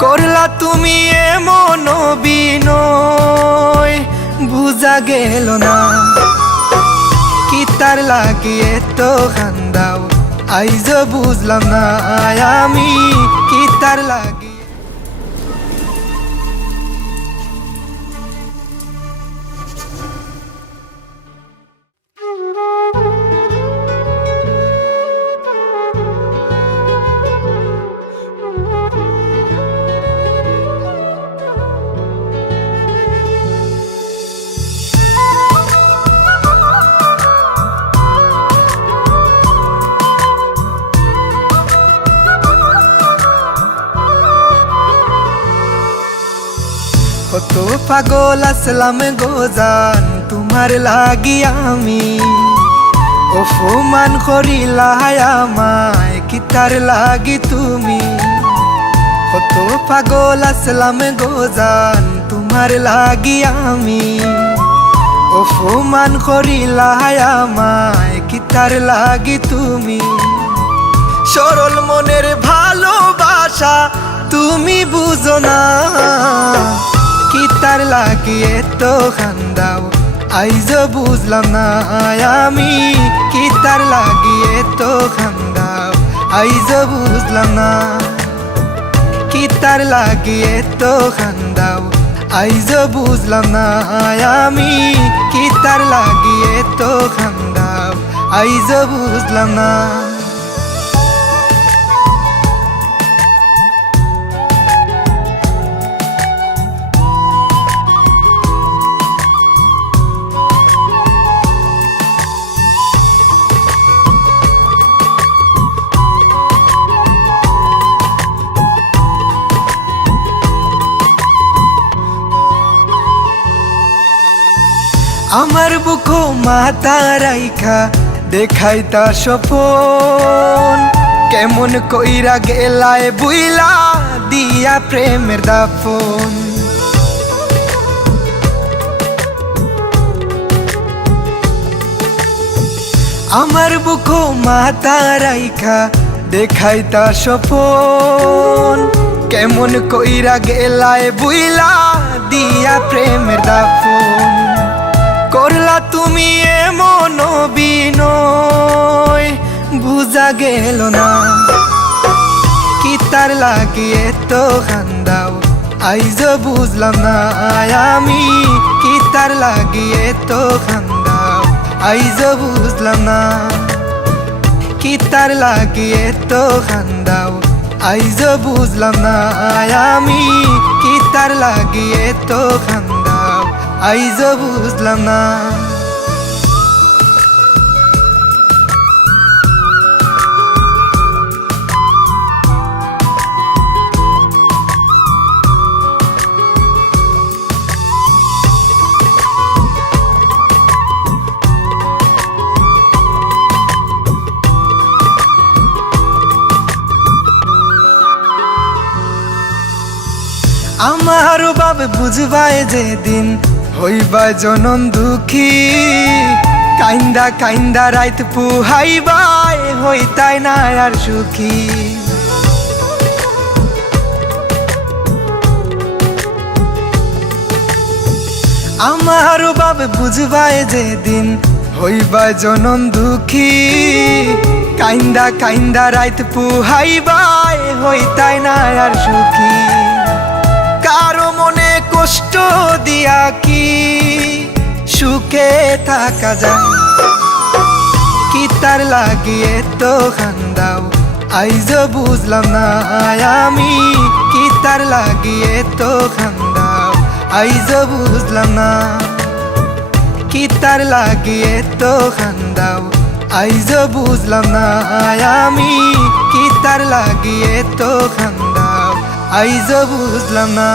করলা তুমি এমন বিনয় বুঝা গেল না। কি তার লাগিয়ে তো খান্দাও আইজ বুঝলাম না আমি কি তার লাগিয়ে কত পাগল আসলাম গোজান তোমার লাগি আমি। অপমান করিলা আমায়, কি তার লাগি তুমি? কত পাগল আসলাম গোজান তোমার লাগি আমি। অপমান করিলা আমায়, কি তার লাগি তুমি? সরল মনের ভালোবাসা তুমি বুঝো না। কি তার লাগিয়ে তো খান্দাও, আইজ বুঝলাম না আমি কি তার লাগিয়ে তো খান্দাও, আইজ বুঝলাম না কি তার লাগিয়ে তো খান্দাও, আইজ বুঝলাম না আমি কি তার লাগিয়ে তো খান্দাও, আইজ বুঝলাম না। আমার বুকো মাতা রাইখা, দেখাই তা সপন কেমন কইরা গেলায় বুইলা, দিয়া প্রেমের দাফন। আমার বুকো মাতা রাইখা, দেখাই তা সপন কেমন কইরা গেলায় বুইলা, দিয়া প্রেমের করলা তুমি এমন বিনয় বুঝা গেল না। কি তার লাগিয়ে তো খান্দাও আইজ বুঝলাম না। আমি, কি তার লাগিয়ে তো খান্দাও আইজ বুঝলাম না। কি তার লাগিয়ে তো খান্দাও আইজ বুঝলাম না। আমি, কি তার লাগিয়ে তো খান্দাও আইজ বুঝলাম না। আমার বাবে বুঝবায় যেদিন হইবা জনন দুঃখী। কাইন্দা কাইন্দা রাইত পুহাইবাই হইতাই না আর সুখী। আমার বাবে বুঝবায় যেদিন হইবা জনন দুঃখী। কাইন্দা কাইন্দা রাইত পুহাইবাই হইতাই না আর সুখী। দিয়া কি সুখে থাকা যায়। কি তার লাগিয়ে তো খান্দাও আইজ বুঝলাম না আমি। কি তার লাগিয়ে তো খান্দাও আইজ বুঝলাম না। কি তার লাগিয়ে তো খান্দাও আইজ বুঝলাম না আমি। কি তার লাগিয়ে তো খান্দাও আইজ বুঝলাম না।